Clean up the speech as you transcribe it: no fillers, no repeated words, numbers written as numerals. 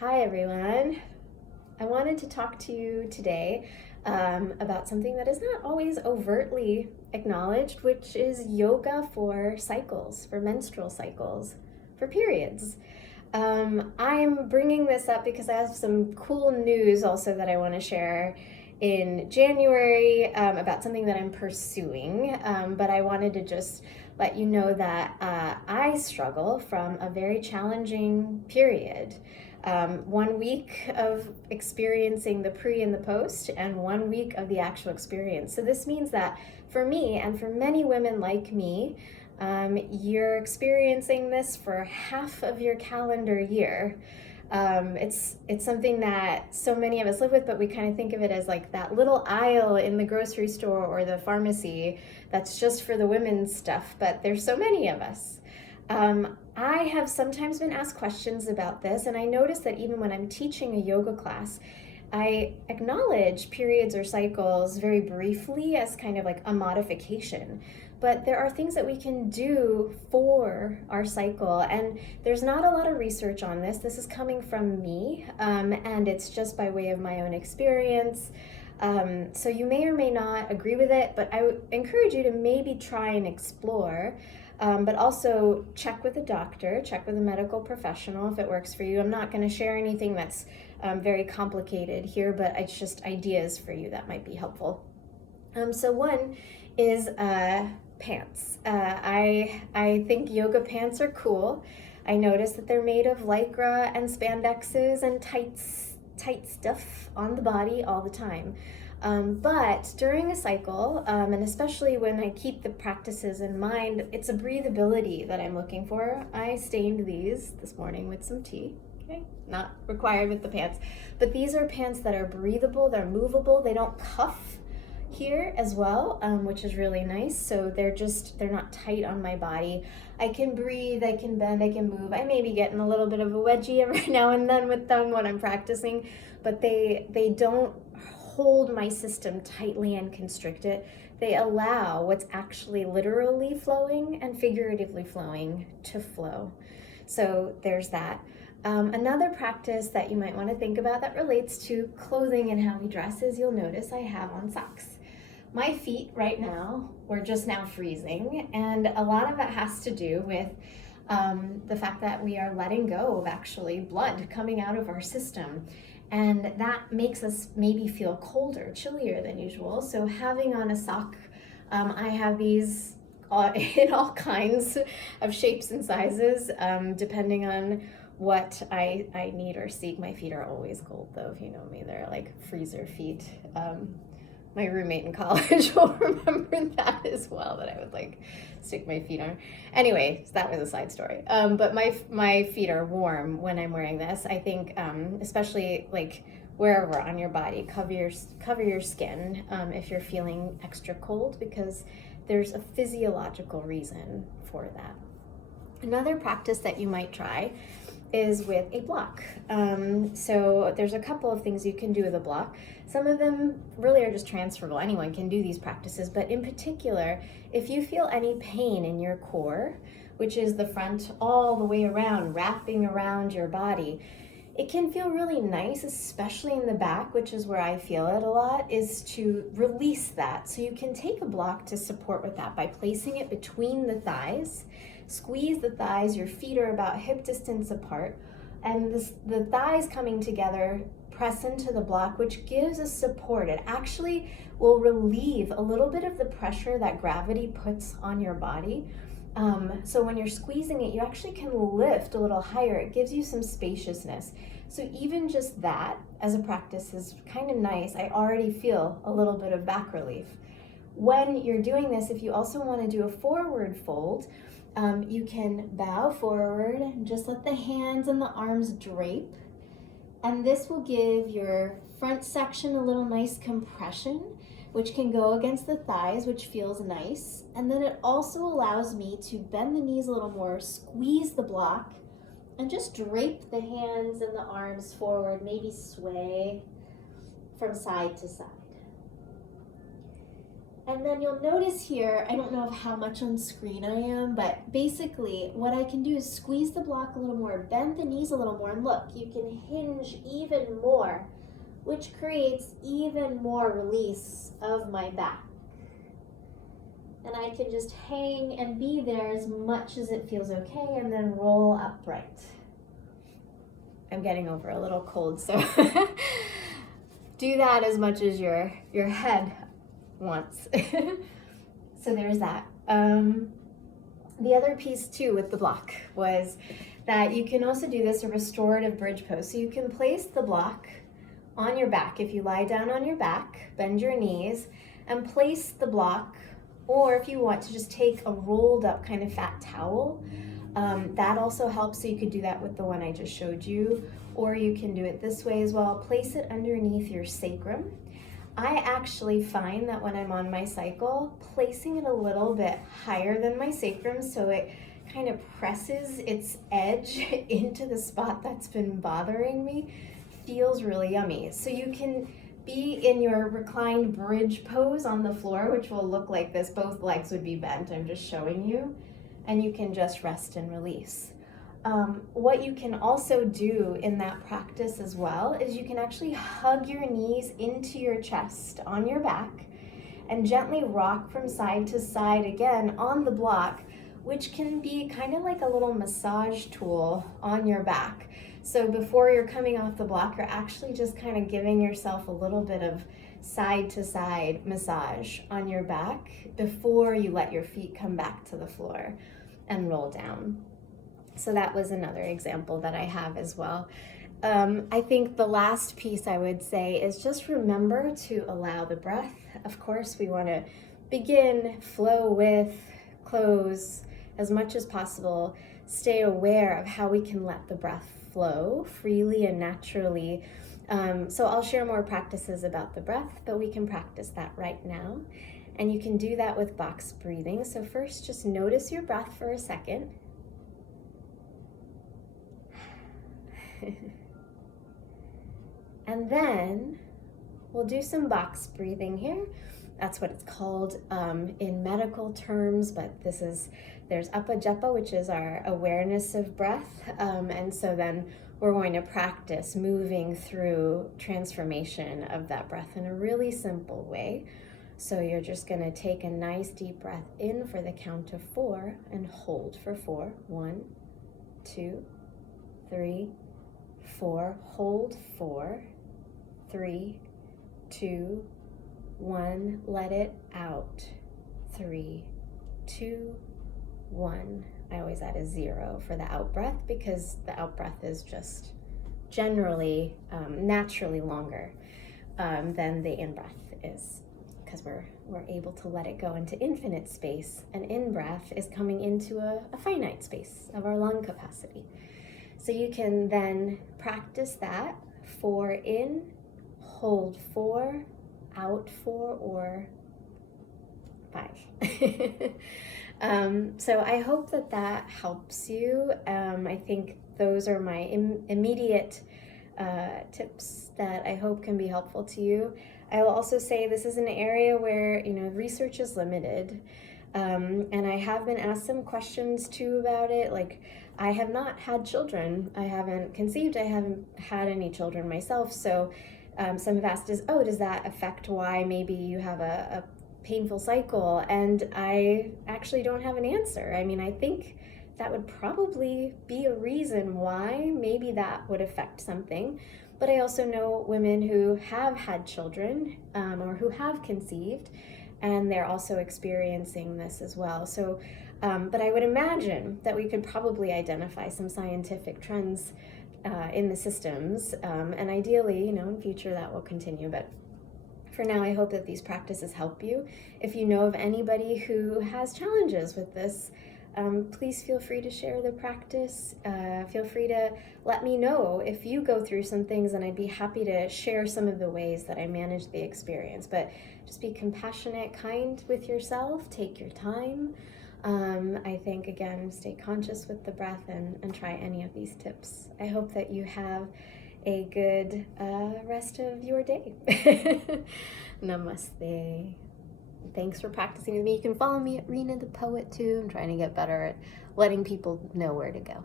Hi everyone. I wanted to talk to you today about something that is not always overtly acknowledged, which is yoga for cycles, for menstrual cycles, for periods. I'm bringing this up because I have some cool news also that I want to share in January about something that I'm pursuing, but I wanted to just let you know that I struggle from a very challenging period. 1 week of experiencing the pre and the post, and 1 week of the actual experience. So this means that for me and for many women like me, you're experiencing this for half of your calendar year. It's something that so many of us live with, but we kind of think of it as like that little aisle in the grocery store or the pharmacy that's just for the women's stuff, but there's so many of us. I have sometimes been asked questions about this, and I notice that even when I'm teaching a yoga class, I acknowledge periods or cycles very briefly as kind of like a modification. But there are things that we can do for our cycle, and there's not a lot of research on this. This is coming from me, and it's just by way of my own experience. So you may or may not agree with it, but I would encourage you to maybe try and explore. But also check with a doctor, check with a medical professional if it works for you. I'm not going to share anything that's very complicated here, but it's just ideas for you that might be helpful. So one is pants. I think yoga pants are cool. I notice that they're made of lycra and spandexes and tight stuff on the body all the time. But during a cycle, and especially when I keep the practices in mind, it's a breathability that I'm looking for. I stained these this morning with some tea. Okay, not required with the pants, but these are pants that are breathable, they're movable, they don't cuff here as well, which is really nice. So they're not tight on my body. I can breathe, I can bend, I can move. I may be getting a little bit of a wedgie every now and then with them when I'm practicing, but they don't hold my system tightly and constrict it. They allow what's actually literally flowing and figuratively flowing to flow. So there's that. Another practice that you might want to think about that relates to clothing and how we dress is you'll notice I have on socks. My feet right now, we're just now freezing, and a lot of it has to do with the fact that we are letting go of actually blood coming out of our system. And that makes us maybe feel colder, chillier than usual. So having on a sock, I have these in all kinds of shapes and sizes, depending on what I need or seek. My feet are always cold though, if you know me, they're like freezer feet. My roommate in college will remember that as well, that I would like stick my feet on. Anyway, so that was a side story. But my feet are warm when I'm wearing this. I think especially like wherever on your body, cover your skin if you're feeling extra cold, because there's a physiological reason for that. Another practice that you might try is with a block. So there's a couple of things you can do with a block. Some of them really are just transferable. Anyone can do these practices, but in particular, if you feel any pain in your core, which is the front all the way around, wrapping around your body, it can feel really nice, especially in the back, which is where I feel it a lot, is to release that. So you can take a block to support with that by placing it between the thighs. Squeeze the thighs, your feet are about hip distance apart, and the thighs coming together press into the block, which gives us support. It actually will relieve a little bit of the pressure that gravity puts on your body. So when you're squeezing it, you actually can lift a little higher. It gives you some spaciousness. So even just that as a practice is kind of nice. I already feel a little bit of back relief. When you're doing this, if you also want to do a forward fold, you can bow forward and just let the hands and the arms drape. And this will give your front section a little nice compression, which can go against the thighs, which feels nice. And then it also allows me to bend the knees a little more, squeeze the block, and just drape the hands and the arms forward, maybe sway from side to side. And then you'll notice here, I don't know how much on screen I am, but basically what I can do is squeeze the block a little more, bend the knees a little more, and look, you can hinge even more, which creates even more release of my back. And I can just hang and be there as much as it feels okay, and then roll upright. I'm getting over a little cold, so do that as much as your head wants. So there's that. The other piece too with the block was that you can also do this a restorative bridge pose. So you can place the block on your back. If you lie down on your back, bend your knees, and place the block, or if you want to just take a rolled up kind of fat towel, that also helps. So you could do that with the one I just showed you, or you can do it this way as well. Place it underneath your sacrum. I actually find that when I'm on my cycle, placing it a little bit higher than my sacrum so it kind of presses its edge into the spot that's been bothering me feels really yummy. So you can be in your reclined bridge pose on the floor, which will look like this. Both legs would be bent, I'm just showing you, and you can just rest and release. What you can also do in that practice as well is you can actually hug your knees into your chest on your back and gently rock from side to side again on the block, which can be kind of like a little massage tool on your back. So before you're coming off the block, you're actually just kind of giving yourself a little bit of side to side massage on your back before you let your feet come back to the floor and roll down. So that was another example that I have as well. I think the last piece I would say is just remember to allow the breath. Of course, we want to begin, flow with, close as much as possible. Stay aware of how we can let the breath flow freely and naturally. So I'll share more practices about the breath, but we can practice that right now. And you can do that with box breathing. So first, just notice your breath for a second. And then we'll do some box breathing here. That's what it's called in medical terms, but there's Uppa Japa, which is our awareness of breath. And so then we're going to practice moving through transformation of that breath in a really simple way. So you're just going to take a nice deep breath in for the count of 4 and hold for 4. 1, 2, 3, 4. Hold 4, 3, 2, 1. Let it out. 3, 2, 1. I always add a 0 for the out breath because the out breath is just generally naturally longer than the in breath is, because we're able to let it go into infinite space, and in breath is coming into a finite space of our lung capacity. So you can then practice that. 4 in, hold 4, out 4, or 5. So I hope that helps you. I think those are my immediate tips that I hope can be helpful to you. I will also say this is an area where research is limited, and I have been asked some questions too about it. Like, I have not had children. I haven't conceived. I haven't had any children myself. So some have asked, does that affect why maybe you have a painful cycle? And I actually don't have an answer. I mean, I think that would probably be a reason why maybe that would affect something. But I also know women who have had children or who have conceived, and they're also experiencing this as well. So, but I would imagine that we could probably identify some scientific trends in the systems, and ideally, in future that will continue. But for now, I hope that these practices help you. If you know of anybody who has challenges with this, please feel free to share the practice. Feel free to let me know if you go through some things, and I'd be happy to share some of the ways that I manage the experience. But just be compassionate, kind with yourself, take your time. I think, again, stay conscious with the breath and try any of these tips. I hope that you have a good rest of your day. Namaste. thanks for practicing with me. You can follow me at Rena the Poet too. I'm trying to get better at letting people know where to go.